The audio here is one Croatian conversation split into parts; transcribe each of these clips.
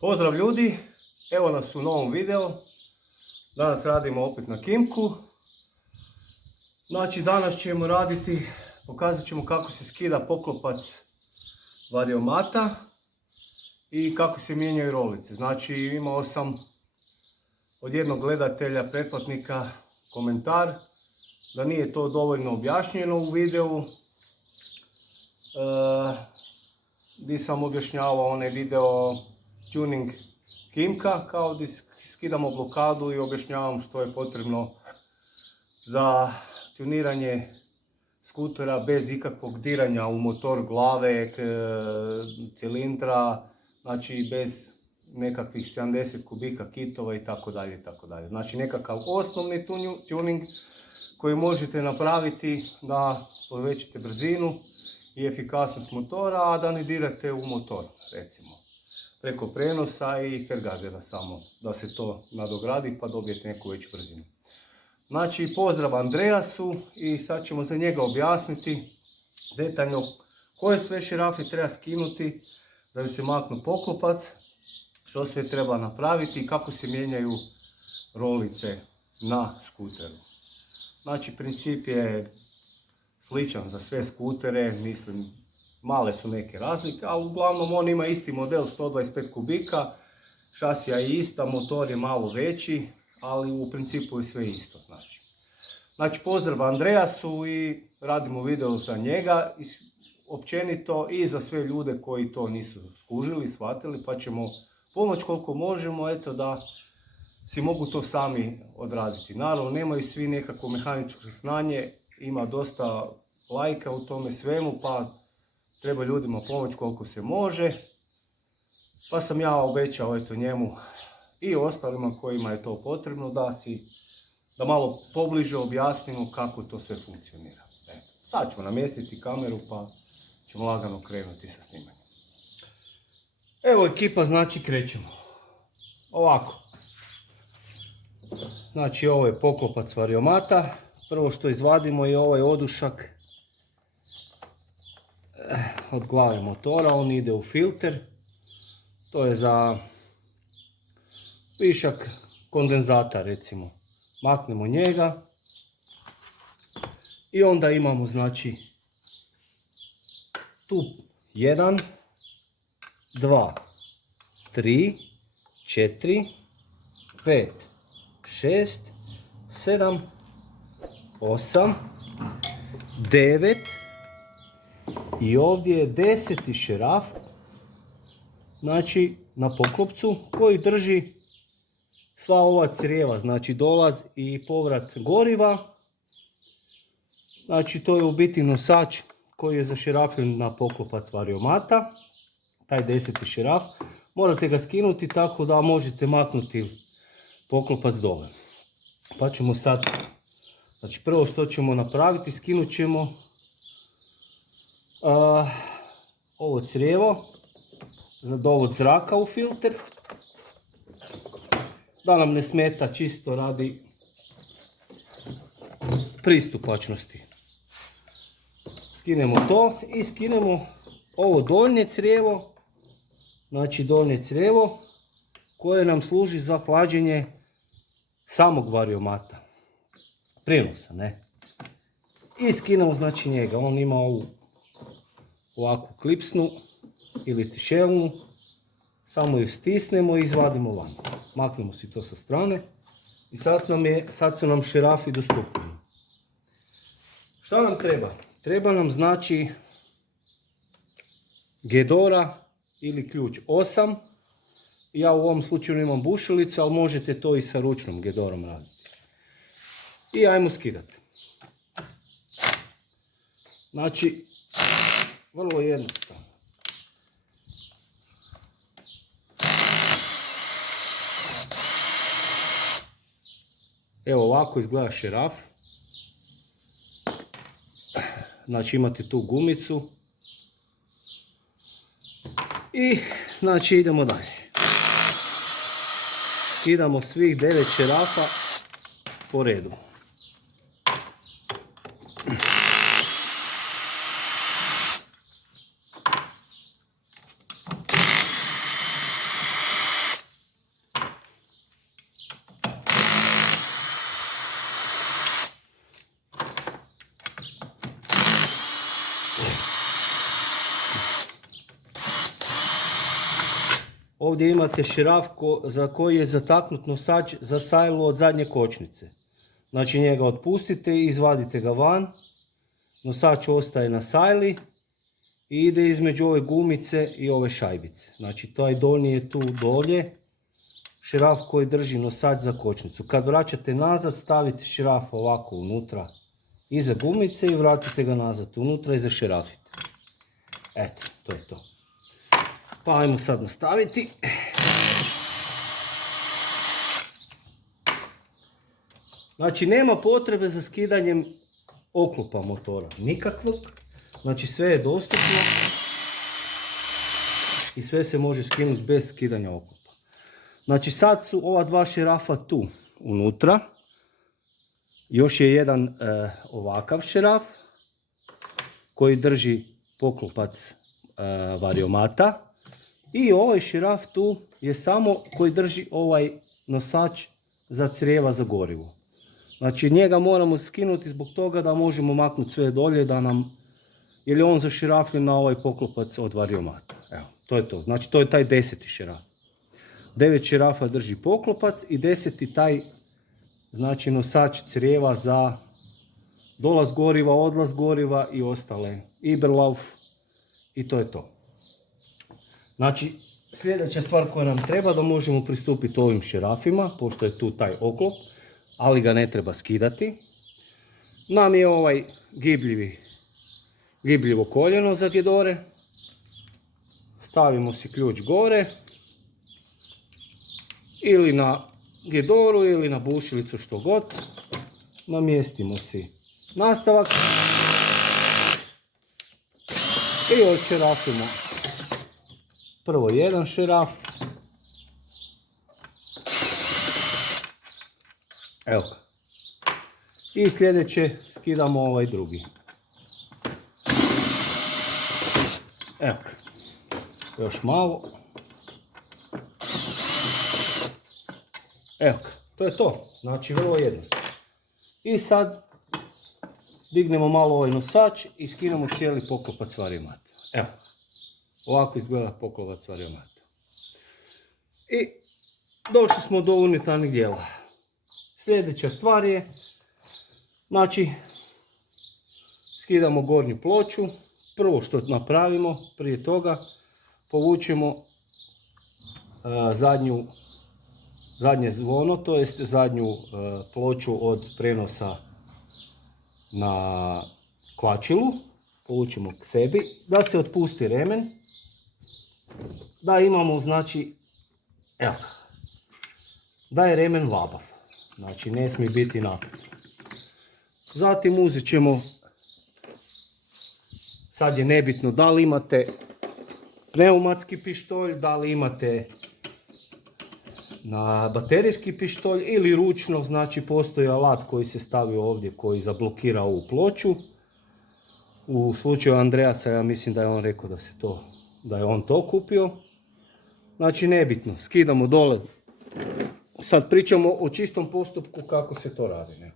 Pozdrav ljudi, evo nas u novom videu. Danas radimo opet na kimku. Znači danas ćemo raditi, pokazat ćemo kako se skida poklopac variomata i kako se mijenjaju rolice. Znači imao sam od jednog gledatelja, pretplatnika komentar da nije to dovoljno objašnjeno u videu. Gdje sam objašnjavao onaj video tuning kimka, kao da skidamo blokadu i objašnjavam što je potrebno za tuniranje skutera bez ikakvog diranja u motor glave, cilindra, znači bez nekakvih 70 kubika kitova i tako dalje. Znači nekakav osnovni tuning koji možete napraviti da povećate brzinu i efikasnost motora, a da ne dirate u motor, recimo preko prenosa i fergazera samo, da se to nadogradi pa dobijete neku veću brzinu. Znači pozdrav Andreasu i sad ćemo za njega objasniti detaljno koje sve širafe treba skinuti da bi se maknu poklopac, što sve treba napraviti i kako se mijenjaju rolice na skuteru. Znači princip je sličan za sve skutere, mislim male su neke razlike, ali uglavnom on ima isti model 125 kubika, šasija je ista, motor je malo veći, ali u principu je sve isto. Znači pozdrav Andreasu i radimo video za njega, općenito i za sve ljude koji to nisu skužili, shvatili, pa ćemo pomoći koliko možemo, eto da si mogu to sami odraditi. Naravno, nemaju svi nekako mehaničko znanje, ima dosta lajka u tome svemu, pa treba ljudima pomoći koliko se može. Pa sam ja obećao eto njemu i ostalima kojima je to potrebno da malo pobliže objasnimo kako to sve funkcionira. Eto, sad ćemo namjestiti kameru pa ćemo lagano krenuti sa snimanjem. Evo ekipa, znači krećemo. Ovako. Znači ovo je poklopac variomata. Prvo što izvadimo je ovaj odušak od glave motora, on ide u filter. To je za višak kondenzata recimo. Maknemo njega. I onda imamo znači tu 1, 2, 3, 4, 5, 6, 7, 8, 9 i ovdje je 10. šeraf, znači na poklopcu koji drži sva ova crijeva, znači dolaz i povrat goriva. Znači to je u biti nosač koji je zašerafljen na poklopac variomata, taj 10. šeraf. Morate ga skinuti tako da možete maknuti poklopac dole. Pa ćemo sad, znači prvo što ćemo napraviti, skinut ćemo ovo crijevo za dovod zraka u filter, da nam ne smeta, čisto radi pristupačnosti. Skinemo to i skinemo ovo donje crijevo, znači donje crijevo koje nam služi za hlađenje samog variomata, prenosa, ne. I skinemo znači njega, on ima ovu ovakvu klipsnu ili tišelnu, samo ju stisnemo i izvadimo van. Maknemo si to sa strane i sad su nam šerafi dostupni. Šta nam treba? Treba nam znači gedora ili ključ 8. Ja u ovom slučaju imam bušilicu, ali možete to i sa ručnom gedorom raditi. I ajmo skidati. Znači, vrlo jednostavno. Evo ovako izgleda šeraf. Znači imate tu gumicu. I znači idemo dalje. Skidamo svih 9 šerafa po redu. ovdje imate širaf za koji je zataknut nosač za sajlu od zadnje kočnice. Znači njega otpustite i izvadite ga van. Nosač ostaje na sajli i ide između ove gumice i ove šajbice. Znači taj donji je tu dolje. Širaf koji drži nosač za kočnicu. Kad vraćate nazad, stavite širaf ovako unutra iza gumice i vratite ga nazad unutra i zaširafite. Eto, to je to. Pa ajmo sad nastaviti. Znači nema potrebe za skidanjem oklopa motora. Nikakvog. Znači sve je dostupno. I sve se može skinuti bez skidanja oklopa. Znači sad su ova dva širafa tu unutra. Još je jedan ovakav širaf koji drži poklopac variomata. I ovaj širaf tu je samo koji drži ovaj nosač za crijeva za gorivo. Znači njega moramo skinuti zbog toga da možemo maknuti sve dolje da nam, jer je on zaširafljen na ovaj poklopac od variomata. Evo, to je to. Znači to je taj 10. širaf. 9 širafa drži poklopac i 10. taj, znači nosač crijeva za dolaz goriva, odlaz goriva i ostale. Iberlauf i to je to. Znači sljedeća stvar koja nam treba da možemo pristupiti ovim širafima, pošto je tu taj oklop, ali ga ne treba skidati. Nam je ovaj gibljivo koljeno za gidore. Stavimo si ključ gore. Ili na gidoru ili na bušilicu, što god. Namjestimo si nastavak. I odširafimo prvo jedan širaf. Evo ga. I sljedeće skidamo ovaj drugi. Evo ga. Još malo. Evo ga. To je to. Znači vrlo jednostavno. I sad dignemo malo ovaj nosač i skinemo cijeli poklopac variomata. Evo. Ovako izgleda poklopac variomata. I došli smo do unutarnjeg dijela. Sljedeća stvar je, znači, skidamo gornju ploču. Prvo što napravimo, prije toga, povučemo zadnje zvono, to jest zadnju ploču od prenosa na kvačilu. Povučemo k sebi, da se otpusti remen. Da imamo, znači, evo, da je remen labav. Znači ne smije biti napet. Zatim uzet ćemo, sad je nebitno da li imate pneumatski pištolj, da li imate na baterijski pištolj ili ručno, znači postoji alat koji se stavi ovdje koji zablokira ovu ploču. U slučaju Andreasa ja mislim da je on rekao da je on to kupio. Znači nebitno, skidamo dole. Sad pričamo o čistom postupku kako se to radi. Ne?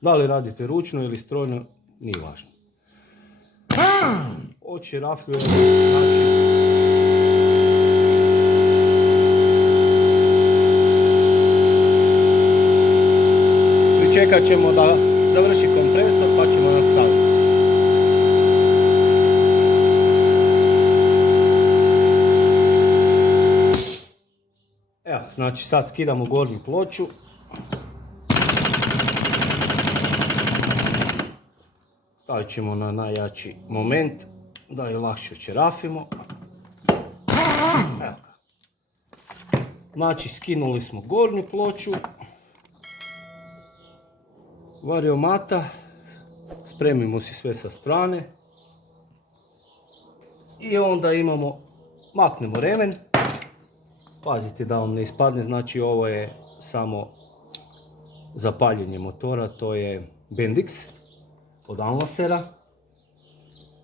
Da li radite ručno ili strojno, nije važno. Odširafljujemo, znači pričekat ćemo da završi kompresor pa ćemo nastaviti. Evo, znači sad skidamo gornju ploču. Stavit ćemo na najjači moment da ju lakše očerafimo. Evo. Znači skinuli smo gornju ploču variomata. Spremimo si sve sa strane. I onda maknemo remen. Pazite da vam ne ispadne, znači ovo je samo za paljenje motora, to je Bendix od Anlasera.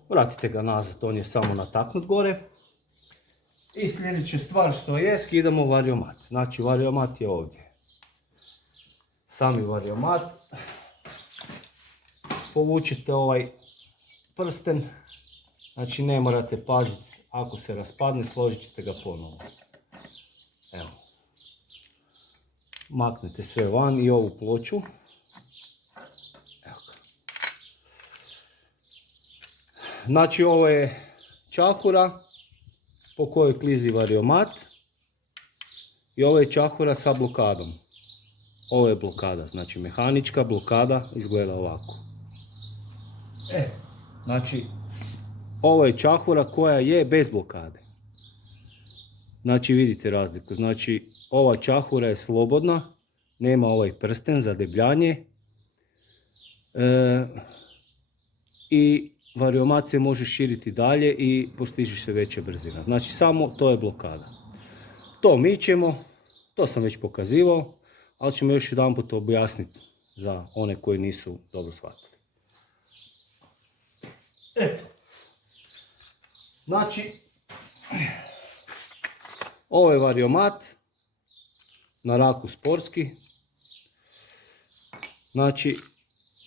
Vratite ga nazad, on je samo nataknut gore. I sljedeća stvar što je, skidamo variomat. Znači variomat je ovdje. Sami variomat. Povučite ovaj prsten. Znači ne morate paziti, ako se raspadne složit ćete ga ponovno. Evo. Maknete sve van i ovu ploču. Evo ga. Znači ovo je čahura po kojoj klizi variomat i ovo je čahura sa blokadom. Ovo je blokada, znači mehanička blokada izgleda ovako. Znači ovo je čahura koja je bez blokade. Znači vidite razliku, znači ova čahura je slobodna, nema ovaj prsten za debljanje i variomat se može širiti dalje i postiže se veća brzina. Znači samo to je blokada. To mičemo, to sam već pokazivao, ali ćemo još jedanput objasniti za one koji nisu dobro shvatili. Eto. Znači, ovo je variomat na raku sportski. Znači,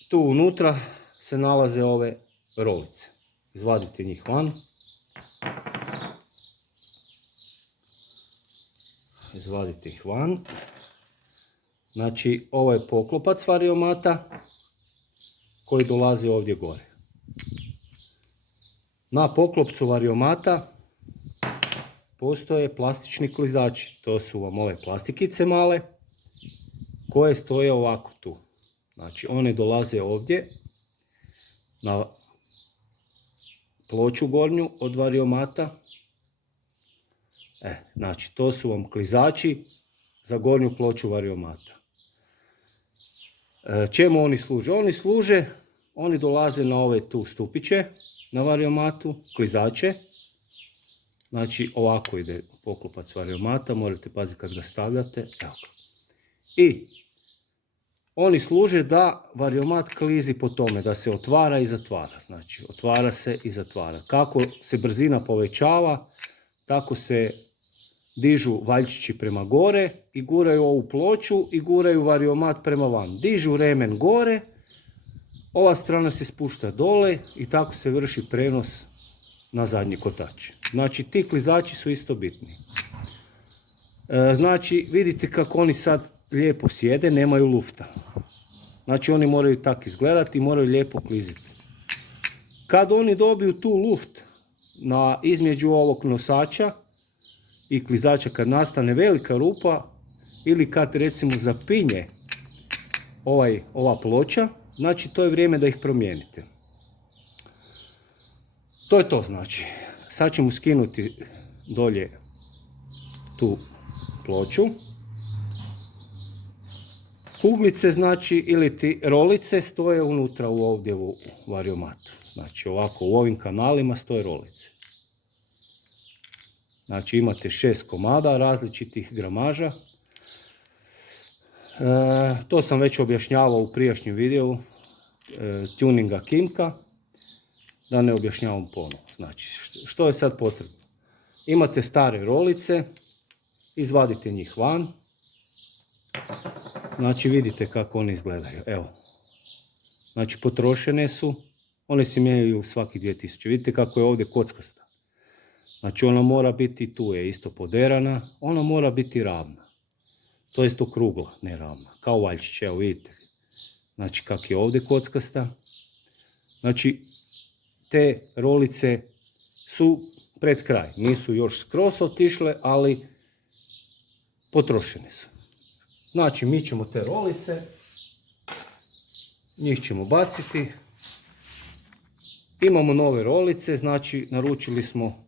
tu unutra se nalaze ove rolice. Izvadite njih van. Izvadite ih van. Znači, ovo je poklopac variomata koji dolazi ovdje gore. Na poklopcu variomata postoje plastični klizači. To su vam ove plastikice male koje stoje ovako tu. Znači, one dolaze ovdje na ploču gornju od variomata. Znači, to su vam klizači za gornju ploču variomata. Čemu oni služe? Oni dolaze na ove tu stupiće na variomatu, klizače. Znači ovako ide poklopac variomata, morate paziti kad ga stavljate. I oni služe da variomat klizi po tome, da se otvara i zatvara. Znači otvara se i zatvara. Kako se brzina povećava, tako se dižu valjčići prema gore i guraju ovu ploču i guraju variomat prema van. Dižu remen gore, ova strana se spušta dole i tako se vrši prenos na zadnji kotač. Znači ti klizači su isto bitni. Znači vidite kako oni sad lijepo sjede, nemaju lufta. Znači oni moraju tako izgledati i moraju lijepo kliziti. Kad oni dobiju tu luft između ovog nosača i klizača, kad nastane velika rupa ili kad recimo zapinje ova ploča, znači to je vrijeme da ih promijenite. To je to znači. Sad ćemo skinuti dolje tu ploču. Kuglice znači ili ti rolice stoje unutra ovdje u variomatu. Znači ovako u ovim kanalima stoje rolice. Znači imate 6 komada različitih gramaža. To sam već objašnjavao u prijašnjem videu tuninga Kimka, da ne objašnjavam ponovno. Znači što je sad potrebno? Imate stare rolice, izvadite njih van. Znači vidite kako one izgledaju. Evo. Znači potrošene su, one se mijenjaju svaki 2000. Vidite kako je ovdje kockasta. Znači ona mora biti, tu je isto poderana, ona mora biti ravna. To je isto okrugla, ne ravna. Kao valjčić, evo vidite. Znači kak je ovdje kockasta. Znači te rolice su pred kraj. Nisu još skroz otišle, ali potrošene su. Znači mi ćemo te rolice, njih ćemo baciti. Imamo nove rolice, znači naručili smo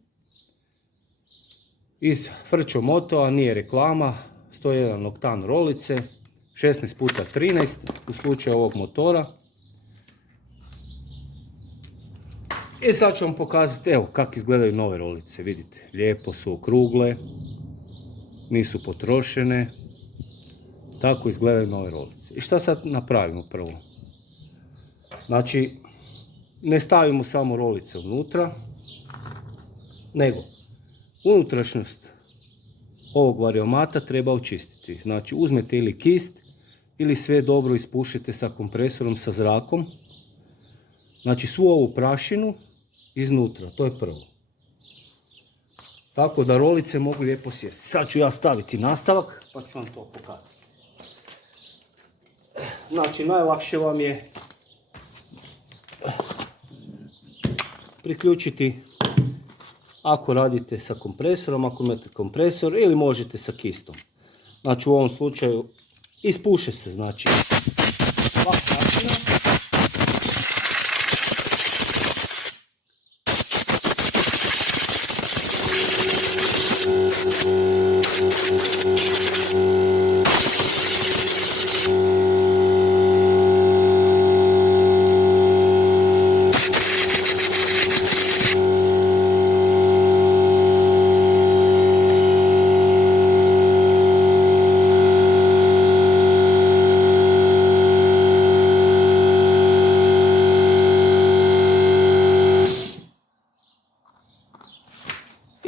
iz Frčo Motoa, nije reklama, 101 oktan rolice, 16x13 u slučaju ovog motora. I sad ću vam pokazati, evo kako izgledaju nove rolice, vidite, lijepo su okrugle, nisu potrošene, tako izgledaju nove rolice. I šta sad napravimo prvo? Znači, ne stavimo samo rolice unutra, nego unutrašnjost ovog variomata treba očistiti. Znači uzmete ili kist ili sve dobro ispušite sa kompresorom, sa zrakom. Znači svu ovu prašinu iznutra, to je prvo. Tako da rolice mogu lijepo sjesti. Sad ću ja staviti nastavak pa ću vam to pokazati. Znači najlakše vam je priključiti ako radite sa kompresorom, ako imate kompresor ili možete sa kistom. Znači u ovom slučaju ispuše se, znači dva prašina.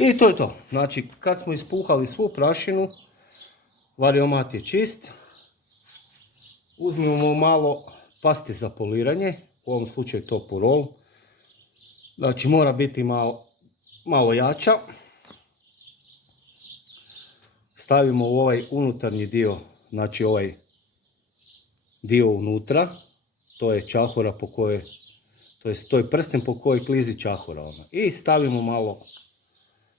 I to je to. Znači, kad smo ispuhali svu prašinu, variomat je čist. Uzmemo malo paste za poliranje, u ovom slučaju to Purol. Znači, mora biti malo jača. Stavimo u ovaj unutarnji dio, znači ovaj dio unutra. To je čahura po kojoj, to je prsten po kojoj klizi čahura. I stavimo malo,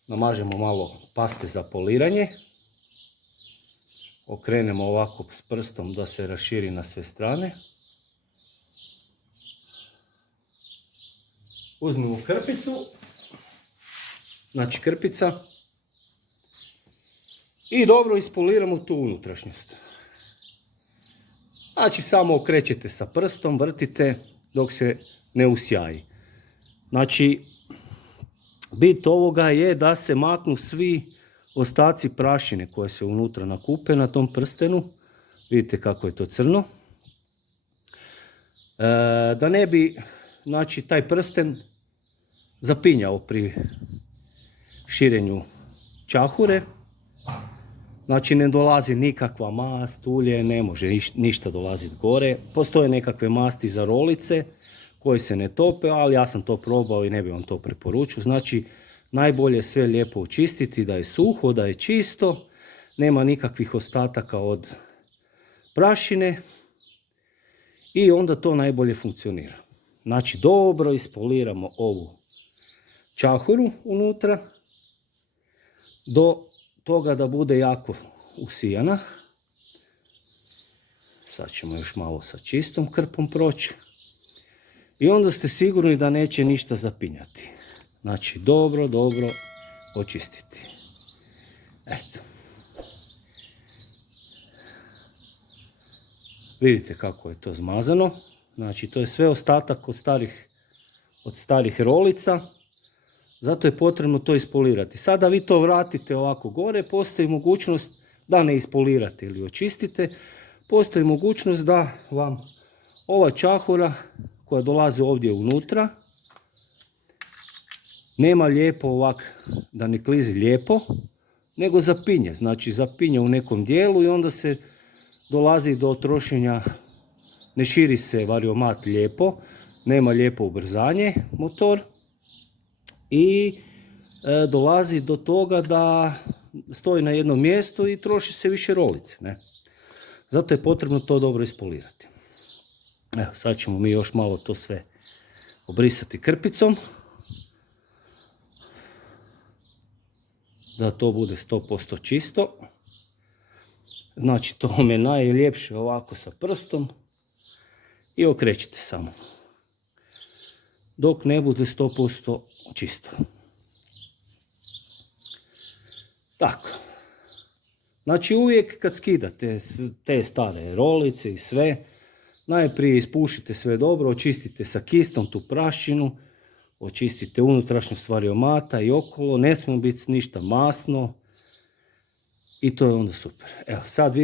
namažemo malo paste za poliranje. Okrenemo ovako s prstom da se raširi na sve strane. Uzmemo krpicu, znači krpica, i dobro ispoliramo tu unutrašnjost. Znači samo okrećete sa prstom, vrtite dok se ne usjaji. Znači bit ovoga je da se maknu svi ostaci prašine koje se unutra nakupe na tom prstenu. Vidite kako je to crno. Da ne bi, znači, taj prsten zapinjao pri širenju čahure. Znači ne dolazi nikakva mast, ulje, ne može ništa dolaziti gore. Postoje nekakve masti za rolice koje se ne tope, ali ja sam to probao i ne bih vam to preporučio. Znači najbolje sve lijepo očistiti, da je suho, da je čisto, nema nikakvih ostataka od prašine i onda to najbolje funkcionira. Znači dobro ispoliramo ovu čahuru unutra do toga da bude jako usijana. Sad ćemo još malo sa čistom krpom proći. I onda ste sigurni da neće ništa zapinjati. Znači dobro očistiti. Eto. Vidite kako je to zmazano. Znači to je sve ostatak od starih rolica. Zato je potrebno to ispolirati. Sada vi to vratite ovako gore, postoji mogućnost da ne ispolirate ili očistite. Postoji mogućnost da vam ova čahura koja dolazi ovdje unutra nema lijepo ovak, da ne klizi lijepo, nego zapinje. Znači zapinje u nekom dijelu i onda se dolazi do trošenja, ne širi se variomat lijepo, nema lijepo ubrzanje motor i dolazi do toga da stoji na jednom mjestu i troši se više rolice. Ne? Zato je potrebno to dobro ispolirati. Evo, sad ćemo mi još malo to sve obrisati krpicom. Da to bude 100% čisto. Znači to vam je najljepše ovako sa prstom. I okrećite samo. Dok ne bude 100% čisto. Tako. Znači uvijek kad skidate te stare rolice i sve, najprije ispušite sve dobro, očistite sa kistom tu prašinu, očistite unutrašnjost variomata i okolo, ne smije biti ništa masno i to je onda super. Evo sad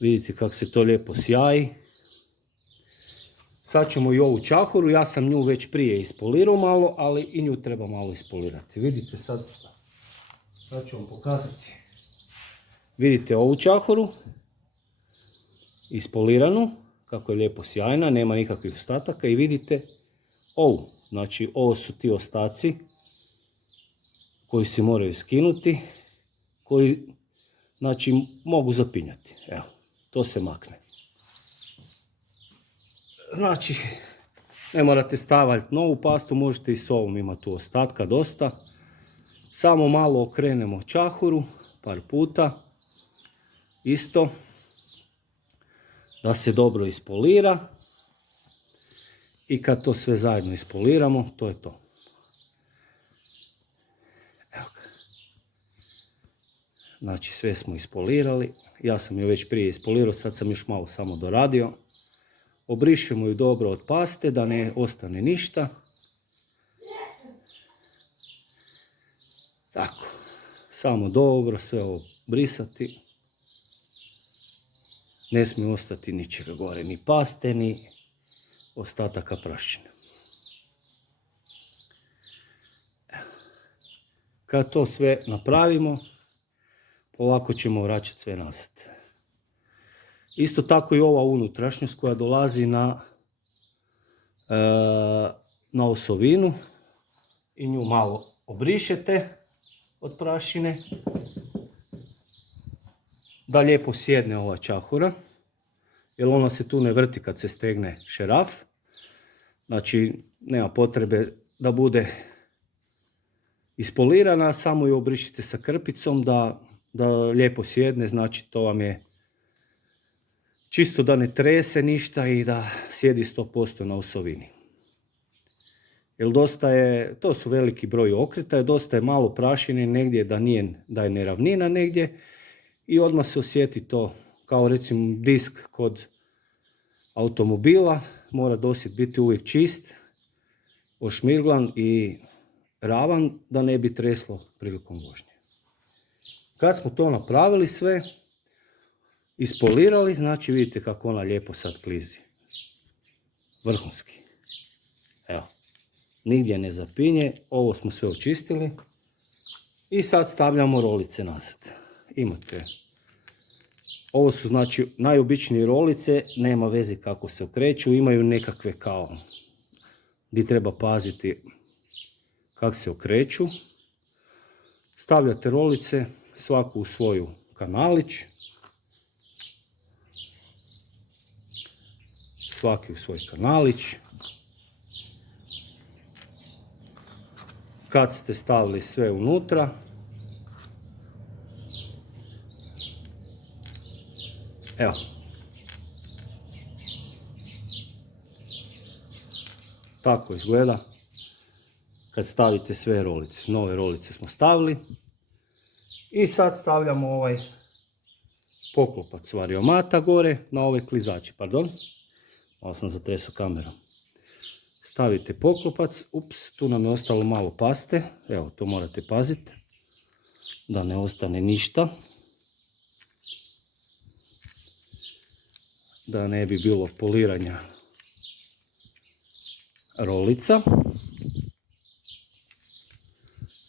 vidite kako se to lijepo sjaji. Sad ćemo i ovu čahuru, ja sam nju već prije ispolirao malo, ali i nju treba malo ispolirati. Vidite sad ću vam pokazati. Vidite ovu čahuru, ispoliranu, kako je lijepo sjajna, nema nikakvih ostataka i vidite ovu, znači ovo su ti ostaci koji se moraju skinuti, koji znači mogu zapinjati. Evo, to se makne. Znači, ne morate stavljati novu pastu, možete i s ovom, ima tu ostatka dosta. Samo malo okrenemo čahuru, par puta, isto, da se dobro ispolira. I kad to sve zajedno ispoliramo, to je to. Evo ga. Znači sve smo ispolirali, ja sam ju već prije ispolirao, sad sam još malo samo doradio. Obrišemo ju dobro od paste da ne ostane ništa. Tako, samo dobro sve ovo brisati. Ne smije ostati ničega gore, ni paste, ni ostataka prašine. Kad to sve napravimo, polako ćemo vraćati sve nazad. Isto tako i ova unutrašnjost koja dolazi na osovinu i nju malo obrišete od prašine da lijepo sjedne ova čahura, jer ona se tu ne vrti kad se stegne šeraf. Znači nema potrebe da bude ispolirana, samo ju obrišite sa krpicom da lijepo sjedne, znači to vam je čisto da ne trese ništa i da sjedi 100% na osovini. Jer dosta je, to su veliki broj okretaja, dosta je malo prašine negdje da je neravnina negdje i odmah se osjeti to, kao recimo disk kod automobila, mora dosjet biti uvijek čist, ošmirglan i ravan da ne bi treslo prilikom vožnje. Kad smo to napravili sve, ispolirali, znači vidite kako ona lijepo sad klizi. Vrhunski. Evo, nigdje ne zapinje, ovo smo sve očistili. I sad stavljamo rolice nazad. Imate, ovo su znači najobičnije rolice, nema veze kako se okreću, imaju nekakve kao, gdje treba paziti kako se okreću. Stavljate rolice, svaku u svoju kanalić. Svaki u svoj kanalić. Kad ste stavili sve unutra, evo, tako izgleda kad stavite sve rolice. Nove rolice smo stavili i sad stavljamo ovaj poklopac variomata gore na ove klizače, pardon. Malo sam zatresao kamerom. Stavite poklopac, ups, tu nam je ostalo malo paste, evo to morate paziti, da ne ostane ništa, da ne bi bilo poliranja rolica.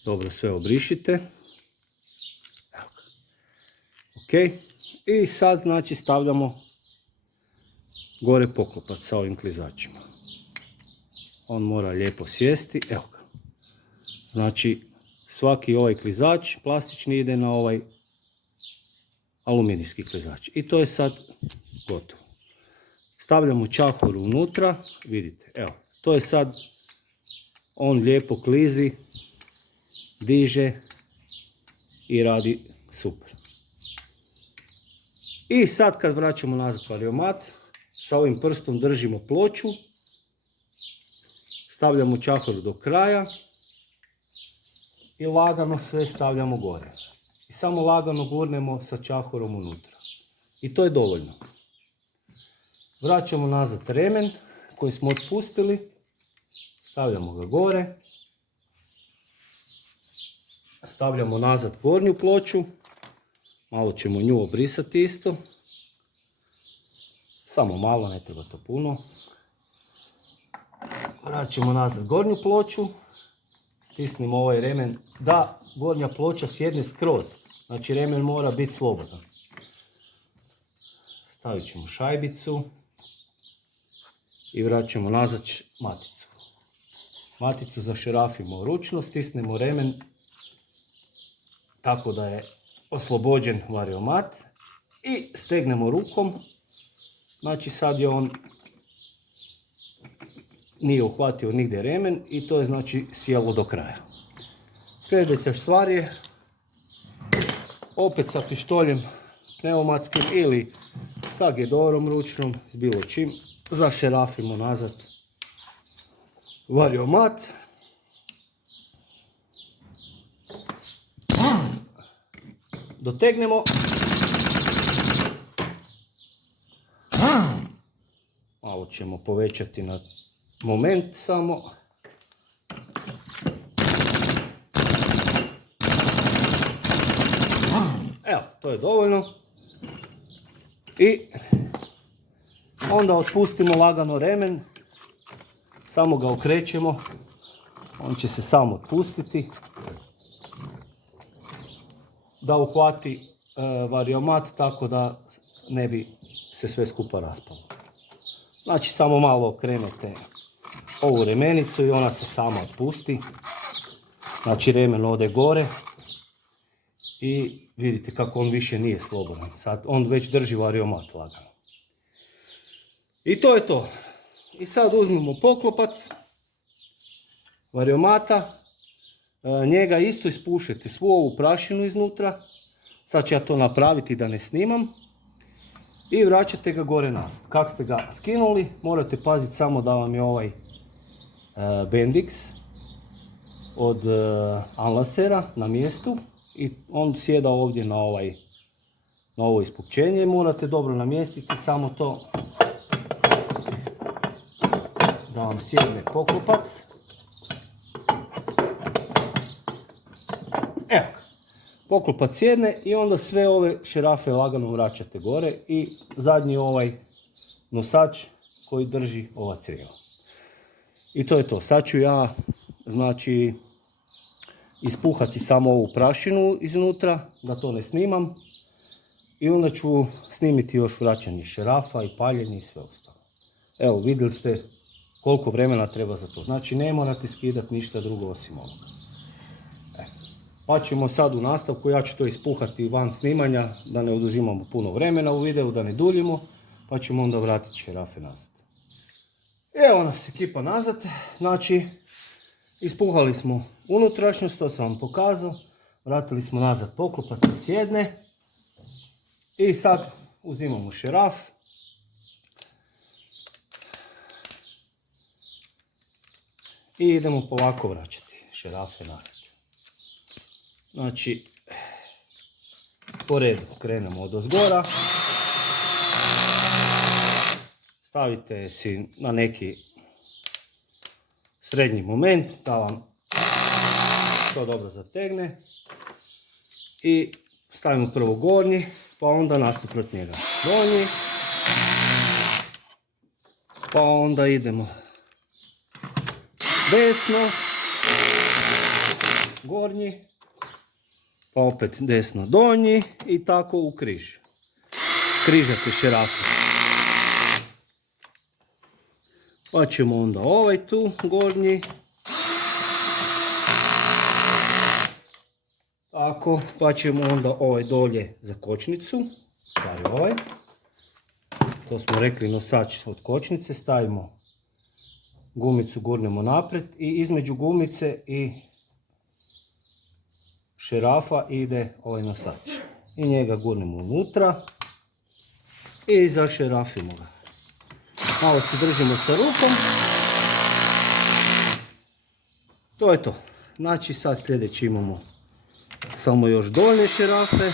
Dobro sve obrišite. Evo ga. Ok, i sad znači stavljamo gore poklopac sa ovim klizačima. On mora lijepo sjesti, evo ga. Znači svaki ovaj klizač plastični ide na ovaj aluminijski klizač. I to je sad gotovo. Stavljamo čahuru unutra, vidite, evo, to je sad, on lijepo klizi, diže i radi super. I sad kad vraćamo nazad variomat, sa ovim prstom držimo ploču, stavljamo čahuru do kraja i lagano sve stavljamo gore. I samo lagano gurnemo sa čahurom unutra. I to je dovoljno. Vraćamo nazad remen koji smo otpustili, stavljamo ga gore, stavljamo nazad gornju ploču, malo ćemo nju obrisati isto, samo malo, ne treba to puno. Vraćamo nazad gornju ploču, stisnimo ovaj remen da gornja ploča sjedne skroz, znači remen mora biti slobodan. Stavit ćemo šajbicu i vraćamo nazad maticu. Maticu zašerafimo ručno, stisnemo remen tako da je oslobođen variomat i stegnemo rukom. Znači sad je on nije uhvatio nigdje remen i to je znači sjelo do kraja. Sljedeća stvar je opet sa pištoljem pneumatskim ili sa gedorom ručnom, s bilo čim, zašerafimo nazad variomat. Dotegnemo. Malo ćemo povećati na moment samo. Evo, to je dovoljno. I onda otpustimo lagano remen. Samo ga okrećemo. On će se sam otpustiti. Da uhvati variomat tako da ne bi se sve skupa raspalo. Znači samo malo okrenete ovu remenicu i ona se sama otpusti. Znači remen ode gore i vidite kako on više nije slobodan. Sad on već drži variomat lagano. I to je to. I sad uzmemo poklopac variomata. Njega isto ispušete svu ovu prašinu iznutra. Sad ću ja to napraviti da ne snimam. I vraćate ga gore nazad. Kako ste ga skinuli, morate paziti samo da vam je ovaj Bendix od Anlasera na mjestu. I on sjeda ovdje na ovo ispupčenje. Morate dobro namjestiti samo to da vam sjedne poklopac. Evo ga. Poklopac sjedne i onda sve ove šerafe lagano vraćate gore i zadnji ovaj nosač koji drži ova crijeva. I to je to. Sad ću ja znači ispuhati samo ovu prašinu iznutra, da to ne snimam. I onda ću snimiti još vraćanje šerafa i paljenje i sve ostalo. Evo, vidjeli ste koliko vremena treba za to. Znači ne morate skidati ništa drugo osim ovoga. Pa ćemo sad u nastavku, ja ću to ispuhati van snimanja, da ne oduzimamo puno vremena u videu, da ne duljimo, pa ćemo onda vratiti šerafe nazad. Evo nas ekipa nazad, znači ispuhali smo unutrašnjost, to sam vam pokazao, vratili smo nazad poklopac da sjedne i sad uzimamo šeraf. I idemo polako vraćati šerafe nazad. Znači, po redu krenemo od ozgora. Stavite si na neki srednji moment da vam to dobro zategne. I stavimo prvo gornji, pa onda nasuprot njega donji. Pa onda idemo desno, gornji. Pa opet desno donji i tako u križ. Križate šerafe. Pa ćemo onda ovaj tu gornji. Tako, pa ćemo onda ovaj dolje za kočnicu. Stavi ovaj. To smo rekli nosač od kočnice. Stavimo gumicu, gurnemo naprijed i između gumice i šerafa ide ovaj nosač. I njega gurnemo unutra i zašerafimo ga. Malo se držimo sa rukom. To je to. Znači sad sljedeći imamo samo još dolje šerafe.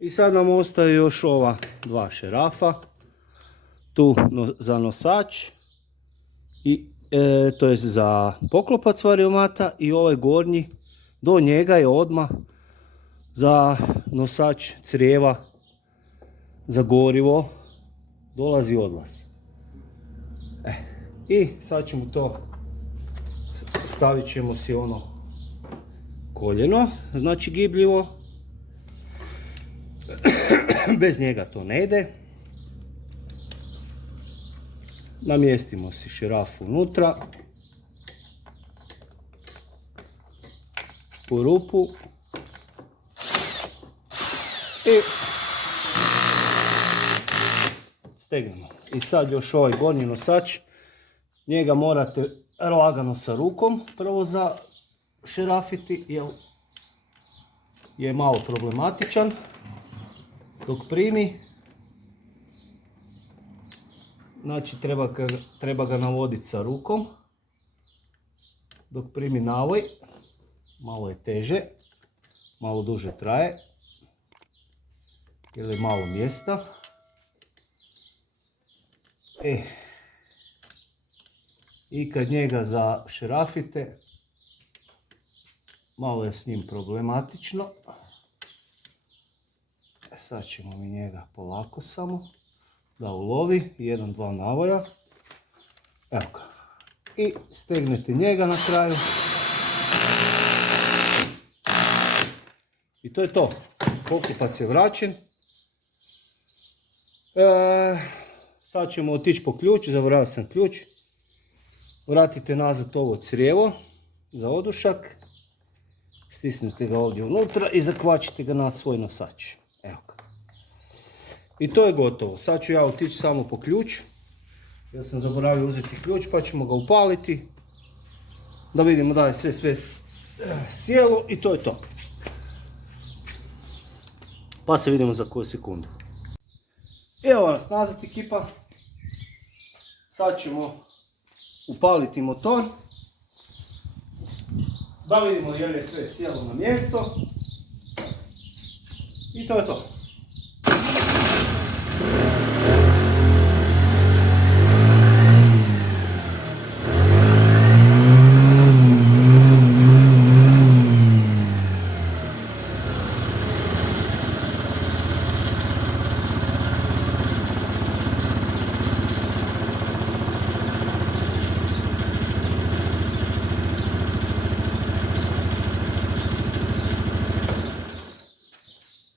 I sad nam ostaje još ova dva šerafa, tu za nosač, to je za poklopac variomata i ovaj gornji, do njega je odmah za nosač crijeva, za gorivo, dolazi odlaz. I sad ćemo to, stavit ćemo si ono koljeno, znači gibljivo. Bez njega to ne ide. Namjestimo si šerafu unutra. U rupu. I stegnemo. I sad još ovaj gornji nosač. Njega morate lagano sa rukom prvo zašerafiti jer je malo problematičan dok primi. Znači treba ga navoditi sa rukom dok primi navoj. Malo je teže, malo duže traje jer je malo mjesta. I kad njega zašerafite, malo je s njim problematično. Sad ćemo mi njega polako samo da ulovi, 1-2 navoja. Evo ga. I stegnete njega na kraju. I to je to. Pokupac je vraćen. Sad ćemo otići po ključ, zaboravio sam ključ. Vratite nazad ovo crijevo za odušak. Stisnite ga ovdje unutra i zakvačite ga na svoj nosač. Evo ga. I to je gotovo. Sad ću ja otići samo po ključ. Ja sam zaboravio uzeti ključ pa ćemo ga upaliti. Da vidimo da je sve sjelo i to je to. Pa se vidimo za koju sekundu. Evo nas nazad ekipa. Sad ćemo upaliti motor. Da vidimo je li je sve sjelo na mjesto. I to je to.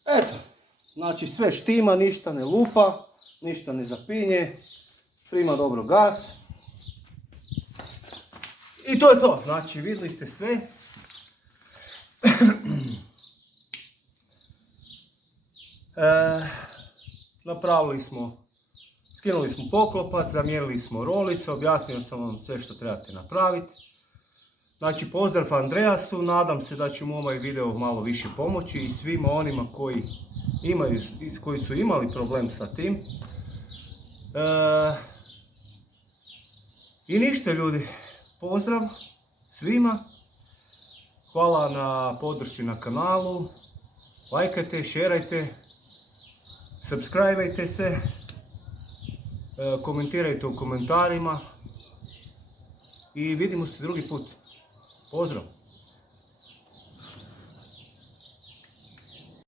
Eto, znači sve štima, ništa ne lupa, ništa ne zapinje, prima dobro gas. I to je to, znači vidjeli ste sve. Napravili smo, skinuli smo poklopac, zamjerili smo rolice, objasnio sam vam sve što trebate napraviti. Znači pozdrav Andreasu, nadam se da će mu ovaj video malo više pomoći i svima onima koji su imali problem sa tim. I ništa ljudi, pozdrav svima, hvala na podršci na kanalu, lajkajte, šerajte, subscribeajte se, komentirajte u komentarima i vidimo se drugi put. Pozdrav!